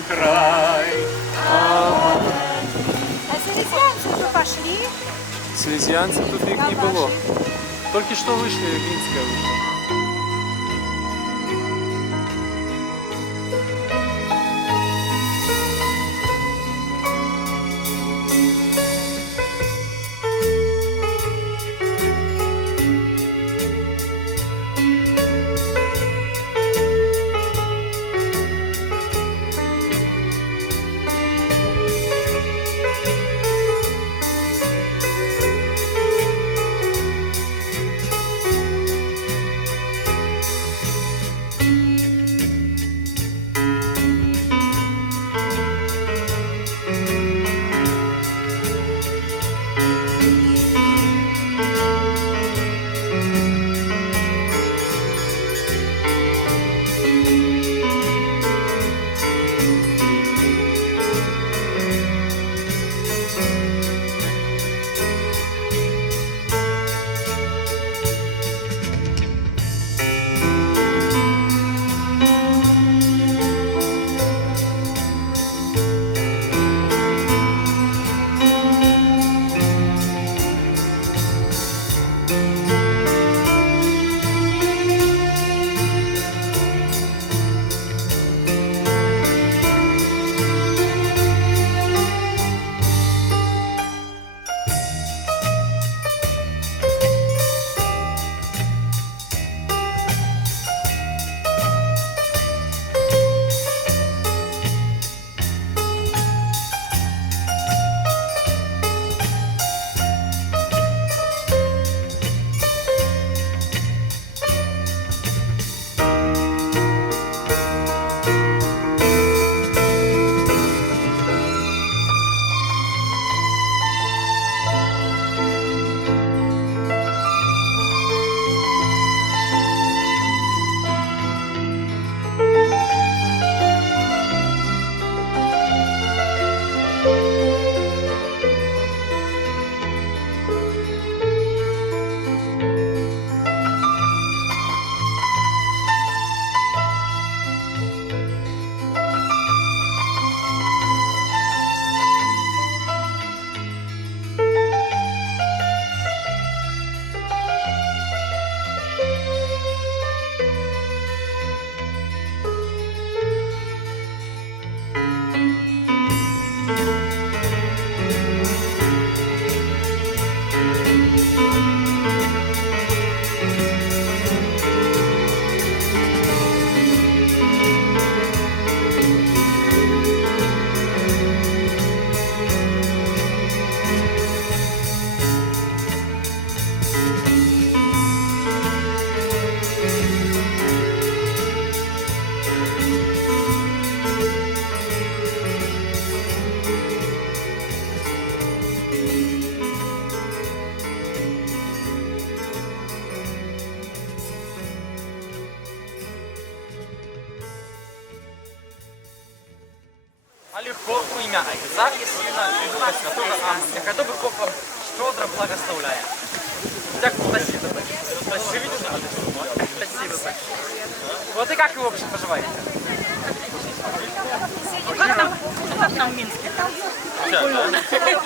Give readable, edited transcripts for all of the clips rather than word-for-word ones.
мой край. А селезьянцы уже пошли. Слезьянцев тут их не было. Только что вышли, Минская вышла. Аліх Бог у ім'я Отця і Сина і Духа Святого. Амінь. Нехай добрий Бог вам щедро благословляє. Дякую, спасибо. Спасибо. Спасибо. Вот и как вы вообще поживаете? Как там в Минске?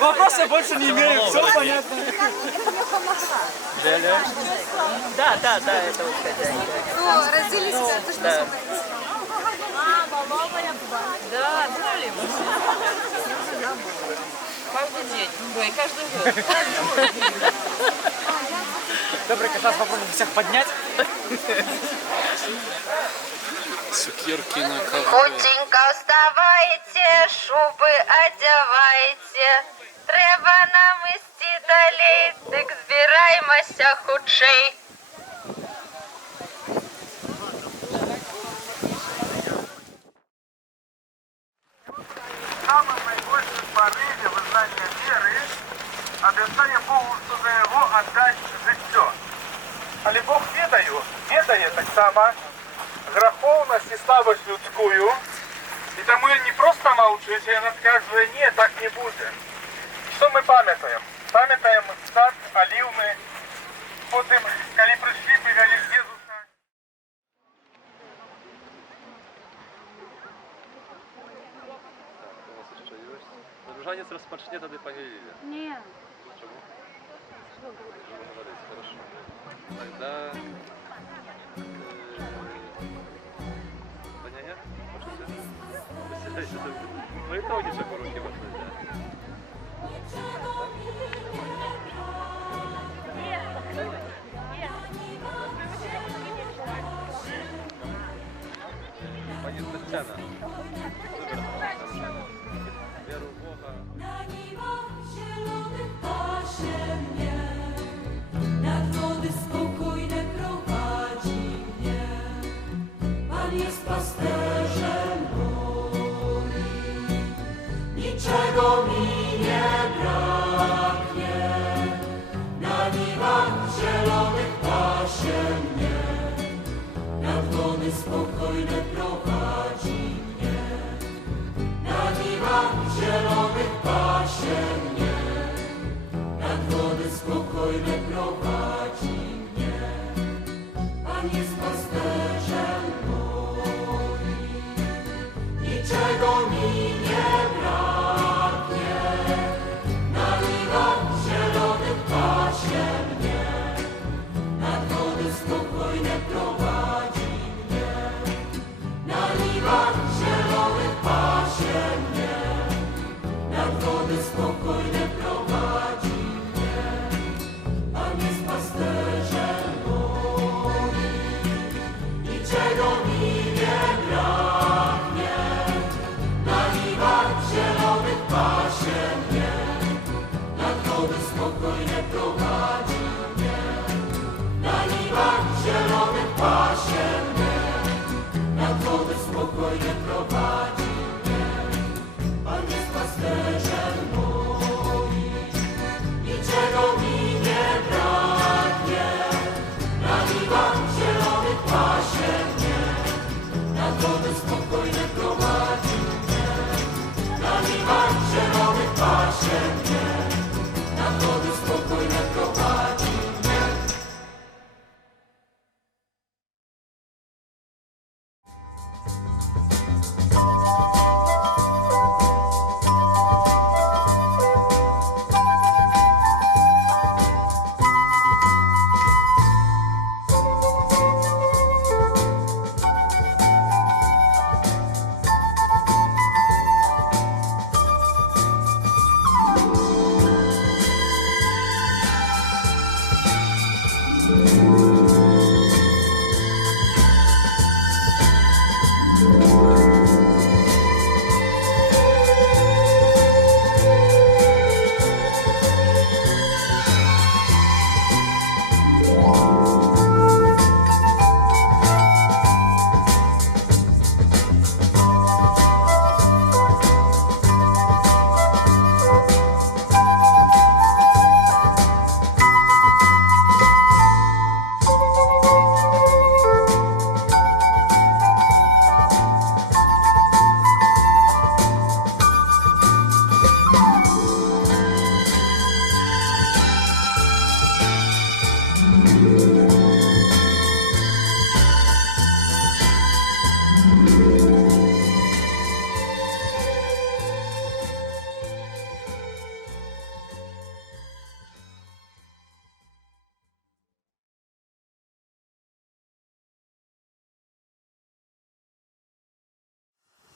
Вопросов больше не имею, все понятно. Да, это вот хозяин. Разделись, ты что? Да, были. Каждый день. Ой, каждый год. Добрый, сейчас попробуем всех поднять. Цукерки на кафе. Хутенько вставайте, шуби одягайте. Треба нам істи далей, так збираймося хутчей. В самом наибольшем порыве вызнания веры обещание Богу, что за его отдать життя. Але Бог ведає так само греховность и слабость людскую. И тому не просто молчить, а скаже, ні, так не буде. Що ми пам'ятаємо? Пам'ятаємо сад Олівний, потім, коли прийшли, привели Єзуса. różaniec rozpocznie, wtedy pani Lilia. Nie. Czemu? Żeby говорить, хорошо. Тогда... Поняня? Почему? Ну и то ничего руки можно взять. Pani Татьяна. Веру в Бога. Na niwach zielonych pasie mnie, nad wody spokojne prowadzi mnie. Pan jest pasterzem moim, niczego mi nie braknie. Na niwach zielonych pasie mnie, nad wody spokojne prowadzi mnie. Na niwach zielonych pasie mnie, nad wody spokojne prowadzi mnie. Pan jest pasterzem moim, niczego mi nie braknie. Na niwach zielonych pasie mnie, nad wody spokojne prowadzi mnie. Na niwach zielonych pasie mnie, nad wody spokojne prowadzi mnie. Pan jest pasterzem moim, niczego mi nie braknie. Na niwach zielonych pasie mnie, nad wody spokojne prowadzi mnie. Na niwach zielonych pasie mnie, nad wody spokojnie prowadzi mnie. Pan jest pasterzem moim, niczego mi nie braknie. Na niwach zielonych pasie mnie, nad wody spokojnie prowadzi mnie. Na niwach zielonych pasie mnie, nad wody spokojnie prowadzi mnie.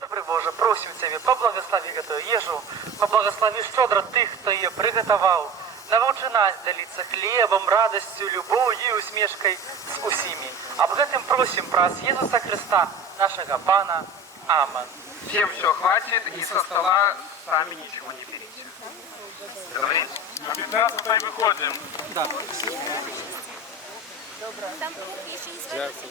Добрый Боже, просим Тебя, поблагослови эту ежу, поблагослови щедро тых, кто ее приготовал. Научи нас делиться хлебом, радостью, любовью и усмешкой с усими. Об этом просим про Иисуса Христа, нашего Пана. Аминь. Всем все хватит, и со стола сами ничего не берите. Договорились? На 15 выходим. Там еще не сварили.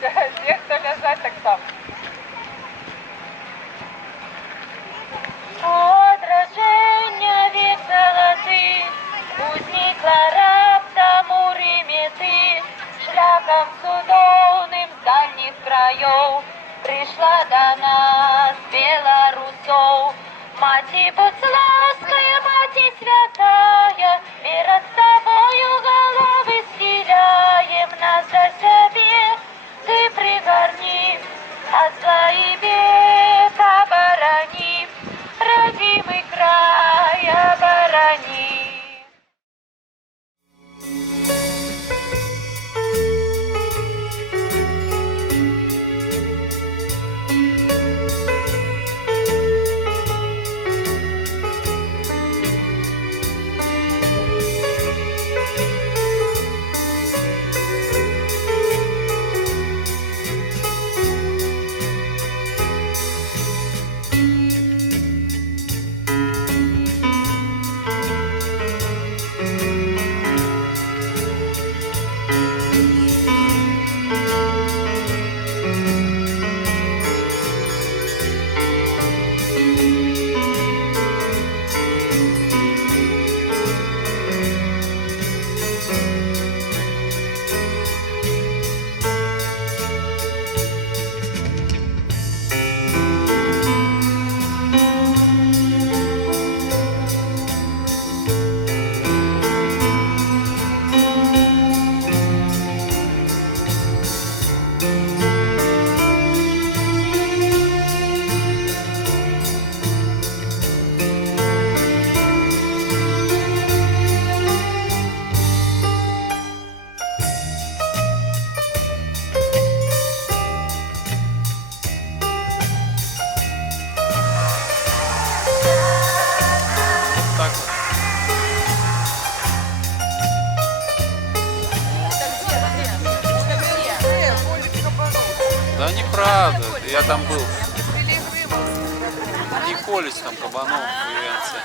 Те, хто лежать, так само. Отраження вік золотий, узникла раптом у Римі ти, шляхом судовним з дальніх країв, прийшла до нас Белорусов. Маті, будь лаская, Маті святая, перед тобою голови схиляем, нас до себе ты пригорни, от зла и бед оборони, родимый край оборони. Так. Да неправда, я там был. Не колись там кабанов в Венце.